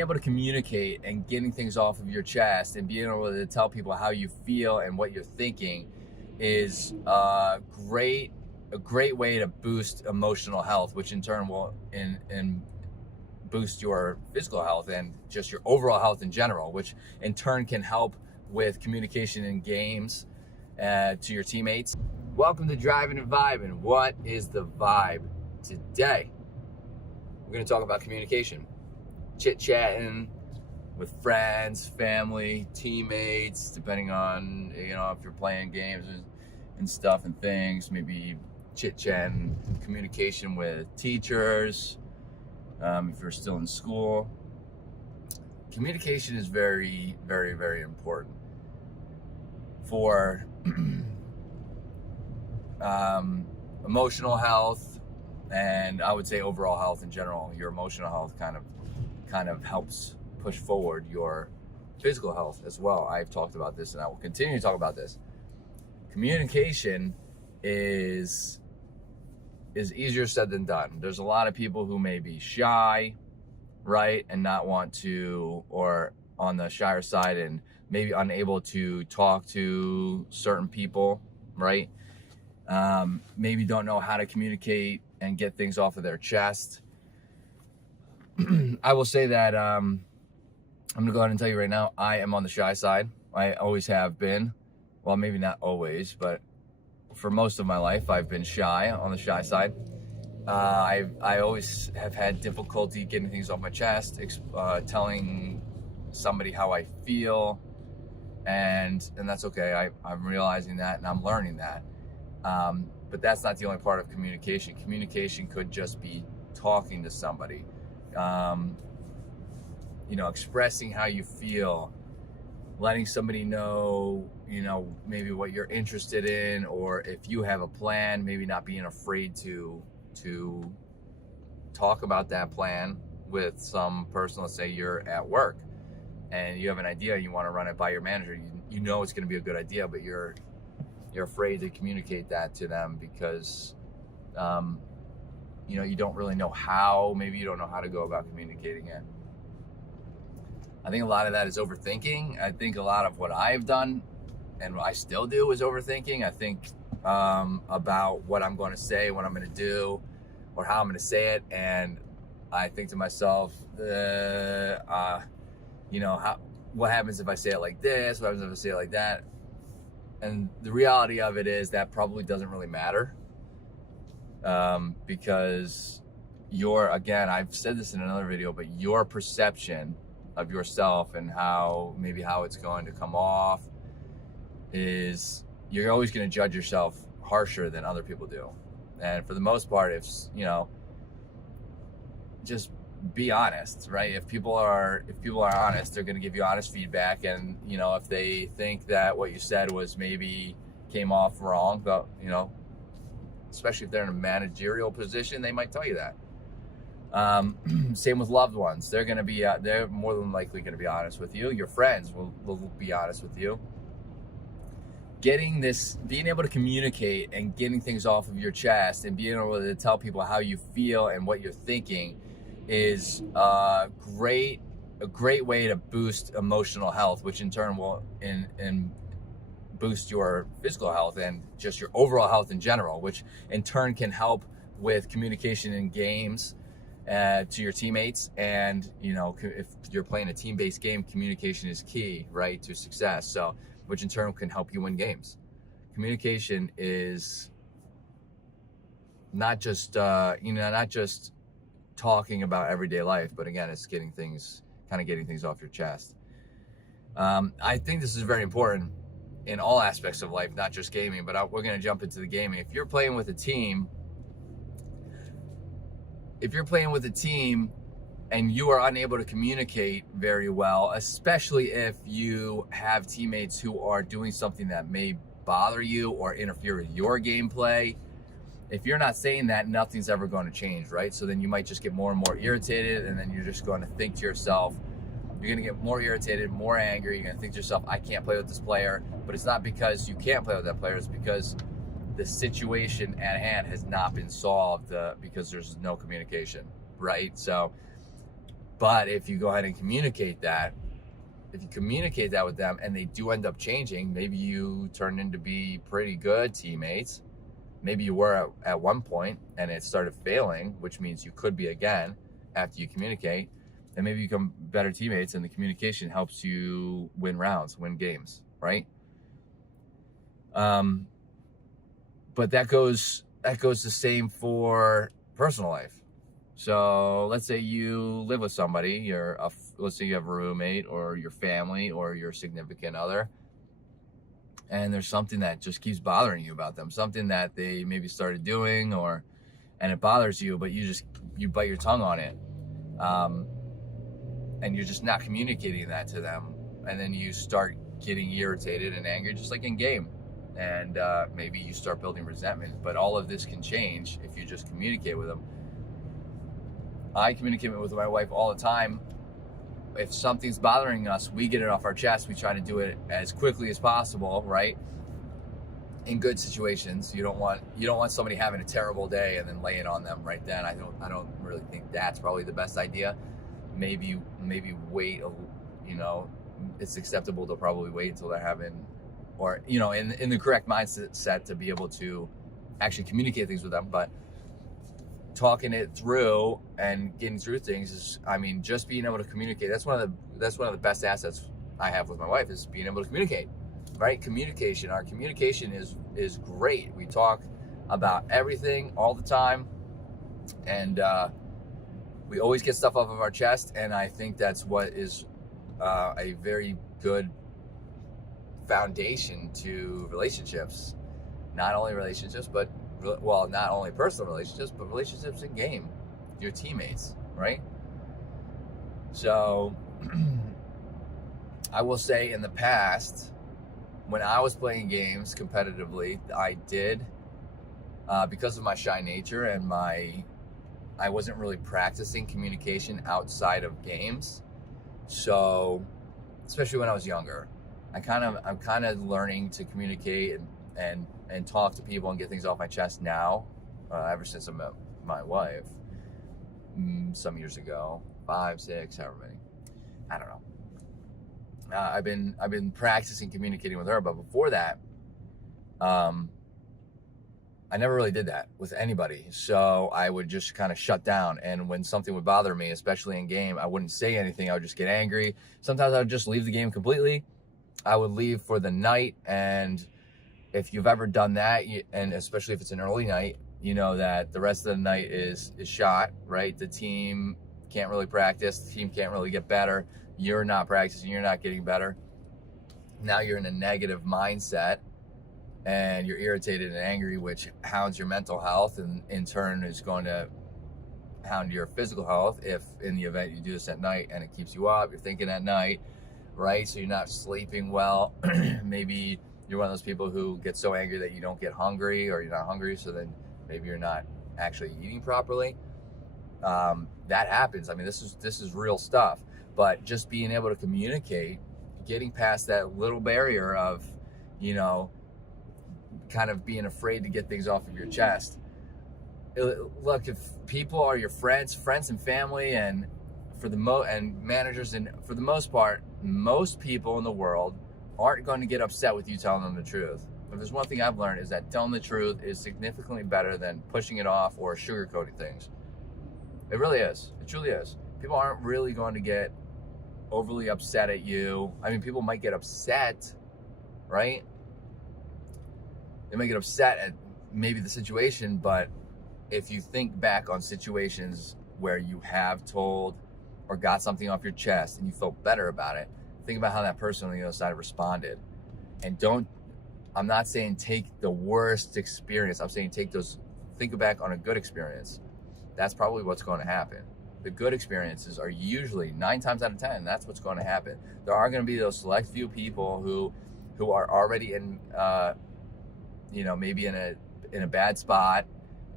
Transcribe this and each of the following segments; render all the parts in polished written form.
able to communicate and getting things off of your chest and being able to tell people how you feel and what you're thinking is a great way to boost emotional health, which in turn will boost your physical health and just your overall health in general, which in turn can help with communication in games to your teammates. Welcome to Driving and Vibing. What is the vibe? Today, we're going to talk about communication. Chit-chatting with friends, family, teammates, depending on, if you're playing games and stuff and things, maybe chit-chatting, communication with teachers, if you're still in school. Communication is very, very, very important for emotional health, and I would say overall health in general. Your emotional health kind of helps push forward your physical health as well. I've talked about this and I will continue to talk about this. Communication is easier said than done. There's a lot of people who may be shy, right, and not want to, or on the shyer side and maybe unable to talk to certain people, right? Maybe don't know how to communicate and get things off of their chest. I will say that I'm gonna go ahead and tell you right now, I am on the shy side. I always have been. Well, maybe not always, but for most of my life, I've been shy, on the shy side. I always have had difficulty getting things off my chest, telling somebody how I feel, and that's okay. I'm realizing that and I'm learning that. But that's not the only part of communication. Communication could just be talking to somebody, expressing how you feel, letting somebody know, maybe what you're interested in, or if you have a plan, maybe not being afraid to talk about that plan with some person. Let's say you're at work and you have an idea, you want to run it by your manager. You know it's going to be a good idea, but you're afraid to communicate that to them because, you don't really know how. Maybe you don't know how to go about communicating it. I think a lot of that is overthinking. I think a lot of what I've done and what I still do is overthinking. I think about what I'm going to say, what I'm going to do, or how I'm going to say it, and I think to myself, what happens if I say it like this? What happens if I say it like that? And the reality of it is that probably doesn't really matter, because I've said this in another video, but your perception of yourself and how it's going to come off is, you're always going to judge yourself harsher than other people do. And for the most part, just be honest, right? If people are honest, they're going to give you honest feedback. And, if they think that what you said came off wrong, but, especially if they're in a managerial position, they might tell you that. Same with loved ones. They're more than likely going to be honest with you. Your friends will be honest with you. Being able to communicate and getting things off of your chest and being able to tell people how you feel and what you're thinking is a great way to boost emotional health, which in turn will boost your physical health and just your overall health in general, which in turn can help with communication in games to your teammates. And if you're playing a team-based game, communication is key, right, to success. So, which in turn can help you win games. Communication is not just talking about everyday life, but again, it's getting things off your chest. I think this is very important in all aspects of life, not just gaming, but we're going to jump into the gaming. If you're playing with a team and you are unable to communicate very well, especially if you have teammates who are doing something that may bother you or interfere with your gameplay, if you're not saying that, nothing's ever going to change, right? So then you might just get more and more irritated, and then you're just going to think to yourself, you're going to get more irritated, more angry. You're going to think to yourself, I can't play with this player. But it's not because you can't play with that player. It's because the situation at hand has not been solved because there's no communication, right? So But if you go ahead and communicate that, if you communicate that with them and they do end up changing, maybe you turn into be pretty good teammates. Maybe you were at one point and it started failing, which means you could be again after you communicate. And maybe you become better teammates, and the communication helps you win rounds, win games, right? But that goes the same for personal life. So let's say you live with somebody, let's say you have a roommate or your family or your significant other, and there's something that just keeps bothering you about them, something that they maybe started doing, and it bothers you, but you bite your tongue on it, and you're just not communicating that to them, and then you start getting irritated and angry, just like in game, and maybe you start building resentment. But all of this can change if you just communicate with them. I communicate with my wife all the time. If something's bothering us, we get it off our chest. We try to do it as quickly as possible, right? In good situations, you don't want somebody having a terrible day and then lay it on them right then. I don't really think that's probably the best idea. Maybe wait. It's acceptable to probably wait until they're having, or in the correct mindset to be able to actually communicate things with them. But talking it through and getting through things is, just being able to communicate. That's one of the best assets I have with my wife, is being able to communicate, right? Communication. Our communication is great. We talk about everything all the time, and we always get stuff off of our chest. And I think that's what is a very good foundation to relationships. Not only relationships, but not only personal relationships, but relationships in game, your teammates, right? So I will say, in the past, when I was playing games competitively, I did, because of my shy nature and I wasn't really practicing communication outside of games. So, especially when I was younger, I'm kind of learning to communicate and talk to people and get things off my chest now, ever since I met my wife some years ago, 5, 6, however many, I don't know. I've been practicing communicating with her, but before that, I never really did that with anybody. So I would just kind of shut down, and when something would bother me, especially in game, I wouldn't say anything. I would just get angry. Sometimes I would just leave the game completely. I would leave for the night, and if you've ever done that, and especially if it's an early night, you know that the rest of the night is shot, right? The team can't really practice. The team can't really get better. You're not practicing. You're not getting better. Now you're in a negative mindset, and you're irritated and angry, which hounds your mental health, and in turn is going to hound your physical health if in the event you do this at night and it keeps you up. You're thinking at night, right? So you're not sleeping well. Maybe you're one of those people who get so angry that you don't get hungry, or you're not hungry, so then maybe you're not actually eating properly. That happens. This is real stuff. But just being able to communicate, getting past that little barrier of, kind of being afraid to get things off of your chest. Look, if people are your friends and family, and and managers, and for the most part, most people in the world aren't going to get upset with you telling them the truth. If there's one thing I've learned, is that telling the truth is significantly better than pushing it off or sugarcoating things. It really is. It truly is. People aren't really going to get overly upset at you. People might get upset, right? They might get upset at maybe the situation, but if you think back on situations where you have told or got something off your chest and you felt better about it, think about how that person on the other side responded. And I'm not saying take the worst experience. I'm saying think back on a good experience. That's probably what's going to happen. The good experiences are usually 9 times out of 10. That's what's going to happen. There are going to be those select few people who are already in, maybe in a bad spot,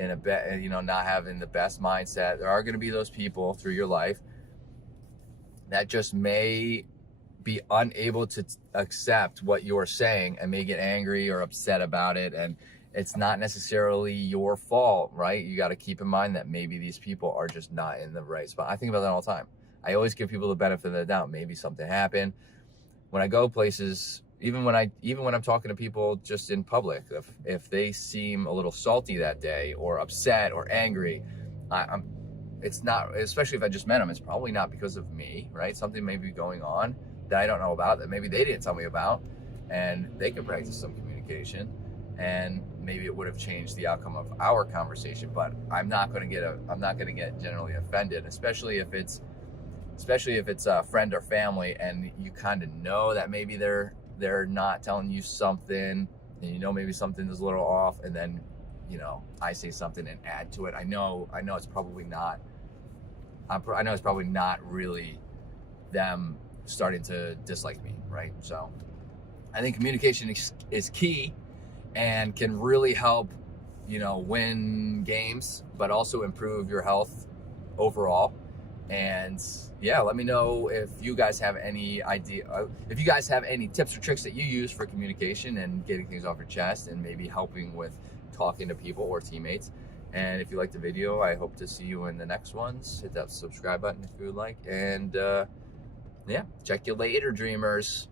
not having the best mindset. There are going to be those people through your life that just may be unable to accept what you're saying and may get angry or upset about it. And it's not necessarily your fault, right? You got to keep in mind that maybe these people are just not in the right spot. I think about that all the time. I always give people the benefit of the doubt. Maybe something happened. When I go places, even when I'm talking to people just in public, if they seem a little salty that day or upset or angry, it's not, especially if I just met them, it's probably not because of me, right? Something may be going on that I don't know about, that maybe they didn't tell me about, and they could practice some communication, and maybe it would have changed the outcome of our conversation. But I'm not going to get generally offended, especially if it's a friend or family, and you kind of know that maybe they're not telling you something, and you know maybe something is a little off, and then I say something and add to it. I know it's probably not. I know it's probably not really them starting to dislike me, right? So I think communication is key and can really help, win games, but also improve your health overall. And yeah, let me know if you guys have any if you guys have any tips or tricks that you use for communication and getting things off your chest, and maybe helping with talking to people or teammates. And if you liked the video, I hope to see you in the next ones. Hit that subscribe button if you would like. And yeah, check you later, dreamers.